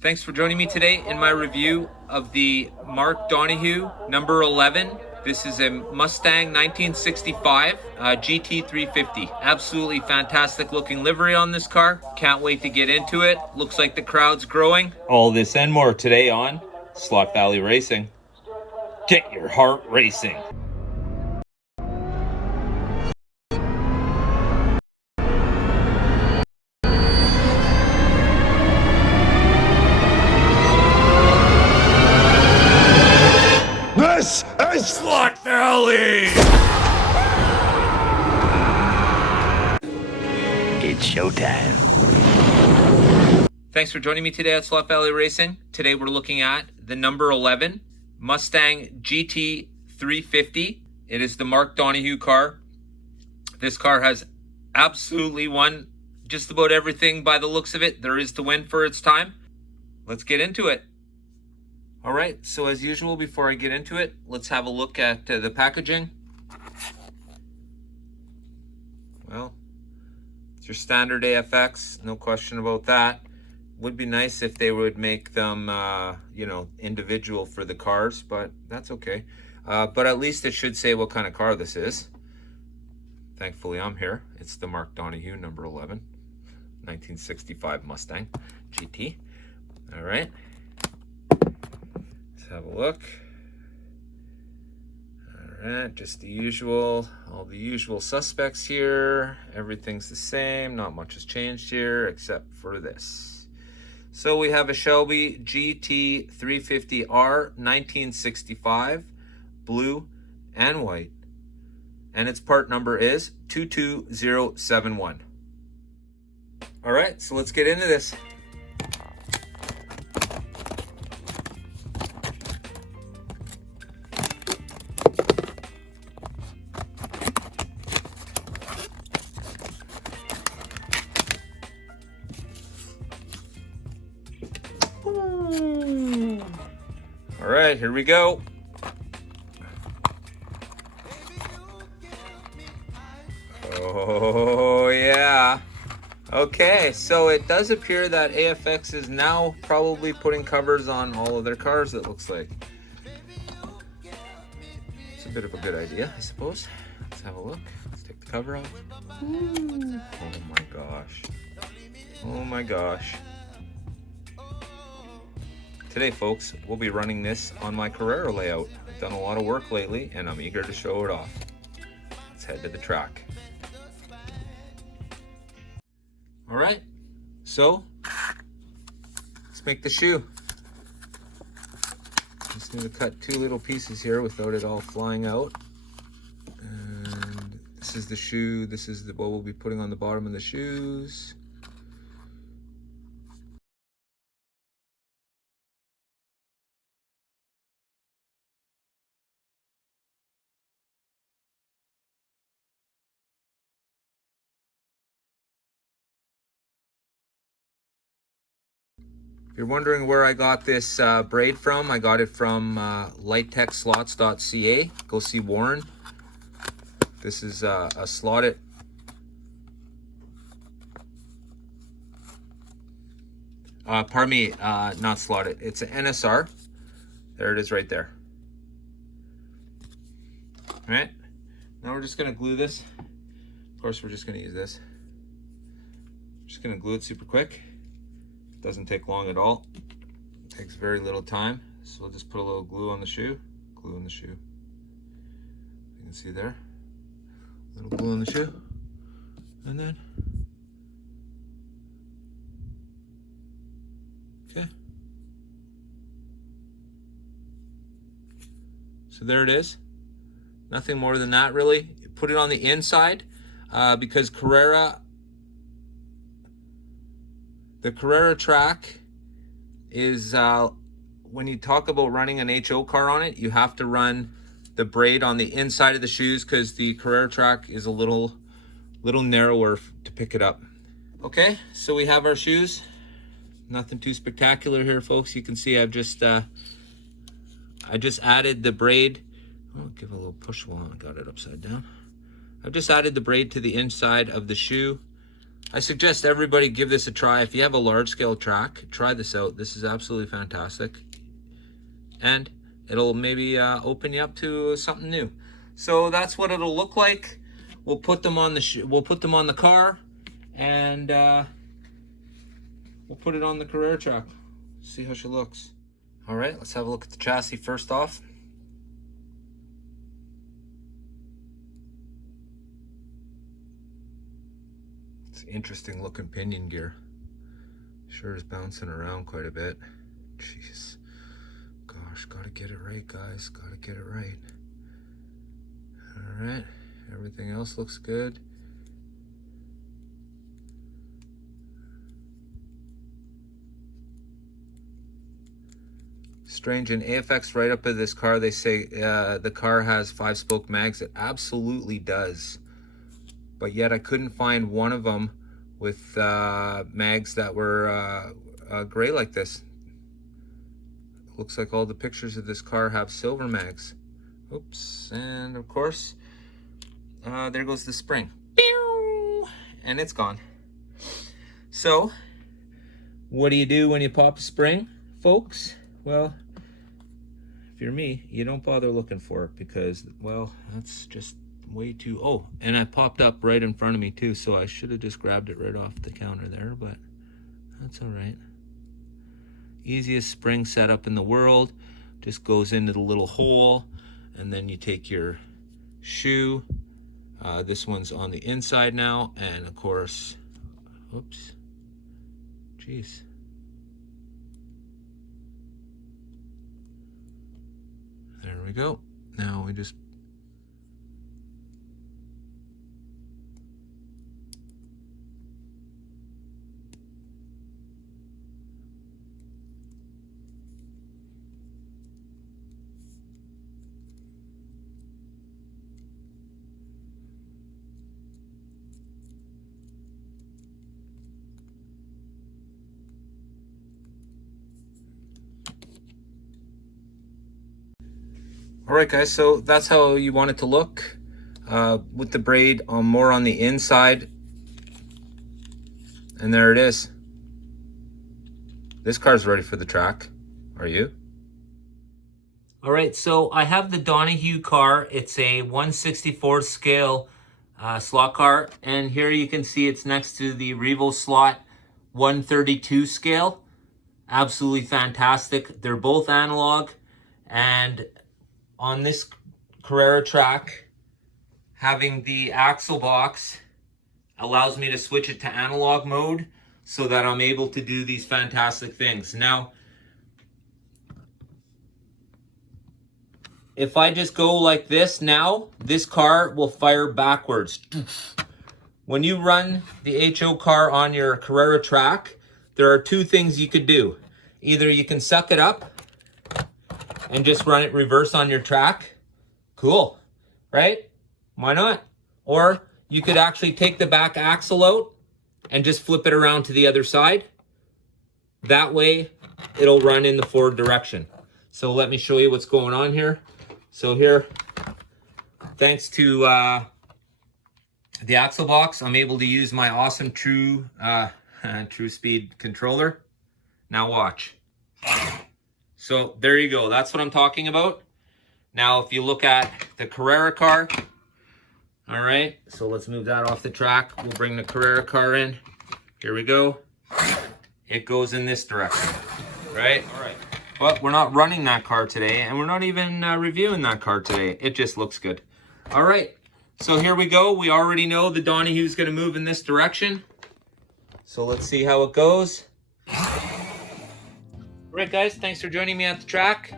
Thanks for joining me today in my review of the Mark Donohue number 11. This is a Mustang 1965 GT350. Absolutely fantastic looking livery on this car. Can't wait to get into it. Looks like the crowd's growing. All this and more today on Slot Valley Racing. Get your heart racing. This is Slot Valley! It's showtime. Thanks for joining me today at Slot Valley Racing. Today we're looking at the number 11 Mustang GT350. It is the Mark Donohue car. This car has absolutely won just about everything by the looks of it there is to win for its time. Let's get into it. All right, so as usual, before I get into it, let's have a look at the packaging. Well, it's your standard AFX, no question about that. Would be nice if they would make them, individual for the cars, but that's okay. But at least it should say what kind of car this is. Thankfully, I'm here. It's the Mark Donohue number 11, 1965 Mustang GT. All right. Have a look. All right, just the usual, all the usual suspects here. Everything's the same, not much has changed here except for this. So we have a Shelby GT350R 1965, blue and white, and its part number is 22071. All right, so let's get into this. All right, here we go. Oh, yeah. Okay, so it does appear that AFX is now probably putting covers on all of their cars, it looks like. It's a bit of a good idea, I suppose. Let's have a look. Let's take the cover off. Ooh. Oh my gosh. Oh my gosh. Today, folks, we'll be running this on my Carrera layout. I've done a lot of work lately, and I'm eager to show it off. Let's head to the track. All right, so let's make the shoe. Just need to cut two little pieces here without it all flying out. And this is the shoe. This is what we'll be putting on the bottom of the shoes. If you're wondering where I got this braid from, I got it from lighttechslots.ca. Go see Warren. This is a slotted. Pardon me, not slotted. It's an NSR. There it is right there. All right. Now we're just going to glue this. Of course, we're just going to use this. Just going to glue it super quick. Doesn't take long at all. It takes very little time. So we'll just put a little glue on the shoe. Glue in the shoe. You can see there. A little glue on the shoe. And then. Okay. So there it is. Nothing more than that, really. Put it on the inside because the Carrera track is, when you talk about running an HO car on it, you have to run the braid on the inside of the shoes because the Carrera track is a little narrower to pick it up. Okay, so we have our shoes. Nothing too spectacular here, folks. You can see I just added the braid. I'll give it a little push while I got it upside down. I've just added the braid to the inside of the shoe. I suggest everybody give this a try. If you have a large-scale track, try this out. This is absolutely fantastic. And it'll maybe open you up to something new. So that's what it'll look like. We'll put them on the car, and we'll put it on the Carrera track. See how she looks. All right, let's have a look at the chassis first off. It's an interesting looking pinion gear. Sure is bouncing around quite a bit. Jeez. Gosh, gotta get it right, guys. Gotta get it right. All right, everything else looks good. Strange, in AFX write-up of this car, they say the car has 5-spoke mags. It absolutely does. But yet I couldn't find one of them with mags that were gray like this. Looks like all the pictures of this car have silver mags. Oops, and of course, there goes the spring. And it's gone. So, what do you do when you pop a spring, folks? Well, if you're me, you don't bother looking for it because, well, that's just way too... Oh, and I popped up right in front of me too, so I should have just grabbed it right off the counter there, but that's all right. Easiest spring setup in the world. Just goes into the little hole, and then you take your shoe. This one's on the inside now, and of course, oops, jeez. There we go. Now we just Alright guys, so that's how you want it to look with the braid more on the inside. And there it is. This car's ready for the track. Are you? Alright, so I have the Donohue car. It's a 1/64 scale slot car. And here you can see it's next to the Revo slot 132 scale. Absolutely fantastic. They're both analog, and on this Carrera track, having the axle box allows me to switch it to analog mode so that I'm able to do these fantastic things. Now, if I just go like this now, this car will fire backwards. When you run the HO car on your Carrera track, there are two things you could do. Either you can suck it up and just run it reverse on your track. Cool, right? Why not? Or you could actually take the back axle out and just flip it around to the other side. That way, it'll run in the forward direction. So let me show you what's going on here. So here, thanks to the axle box, I'm able to use my awesome True Speed controller. Now watch. So there you go. That's what I'm talking about. Now, if you look at the Carrera car, all right, so let's move that off the track. We'll bring the Carrera car in. Here we go. It goes in this direction, right? All right. But we're not running that car today, and we're not even reviewing that car today. It just looks good. All right, so here we go. We already know the Donohue's gonna move in this direction. So let's see how it goes. All right, guys, thanks for joining me at the track.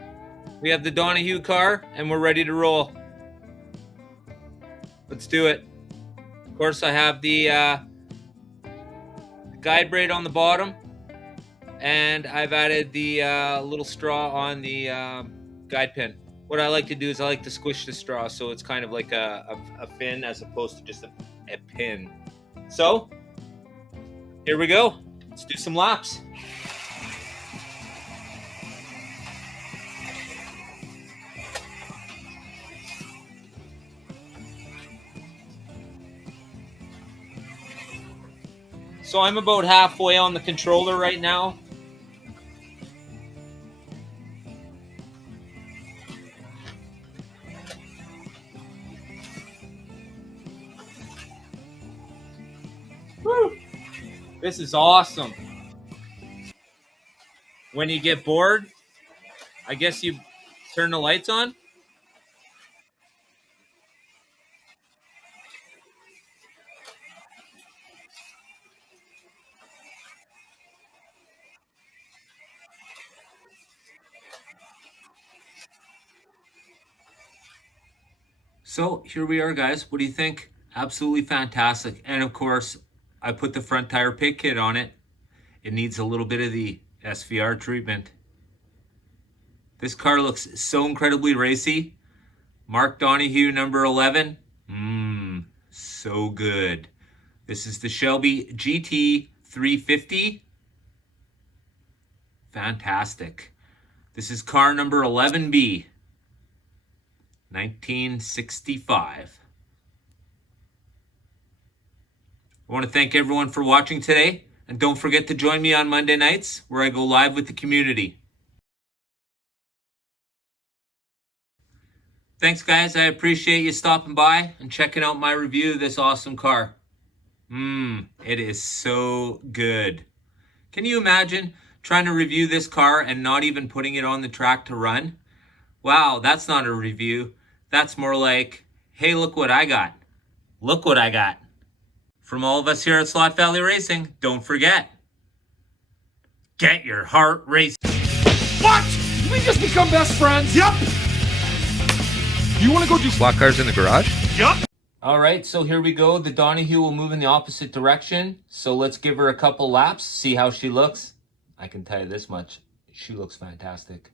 We have the Donohue car, and we're ready to roll. Let's do it. Of course, I have the guide braid on the bottom, and I've added the little straw on the guide pin. What I like to do is I like to squish the straw so it's kind of like a fin as opposed to just a pin. So, here we go. Let's do some laps. So I'm about halfway on the controller right now. Woo! This is awesome. When you get bored, I guess you turn the lights on. So here we are, guys. What do you think? Absolutely fantastic. And of course, I put the front tire pig kit on it. It needs a little bit of the SVR treatment. This car looks so incredibly racy. Mark Donohue, number 11. So good. This is the Shelby GT350. Fantastic. This is car number 11B. 1965. I want to thank everyone for watching today. And don't forget to join me on Monday nights where I go live with the community. Thanks, guys. I appreciate you stopping by and checking out my review of this awesome car. It is so good. Can you imagine trying to review this car and not even putting it on the track to run? Wow, that's not a review. That's more like, hey, look what I got. Look what I got. From all of us here at Slot Valley Racing, don't forget, get your heart racing. What? Did we just become best friends? Yep. You want to go do Slot cars in the garage? Yep. All right, so here we go. The Donohue will move in the opposite direction. So let's give her a couple laps, see how she looks. I can tell you this much. She looks fantastic.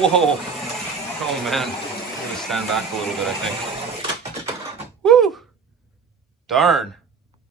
Whoa. Oh, man. I'm going to stand back a little bit, I think. Woo. Darn.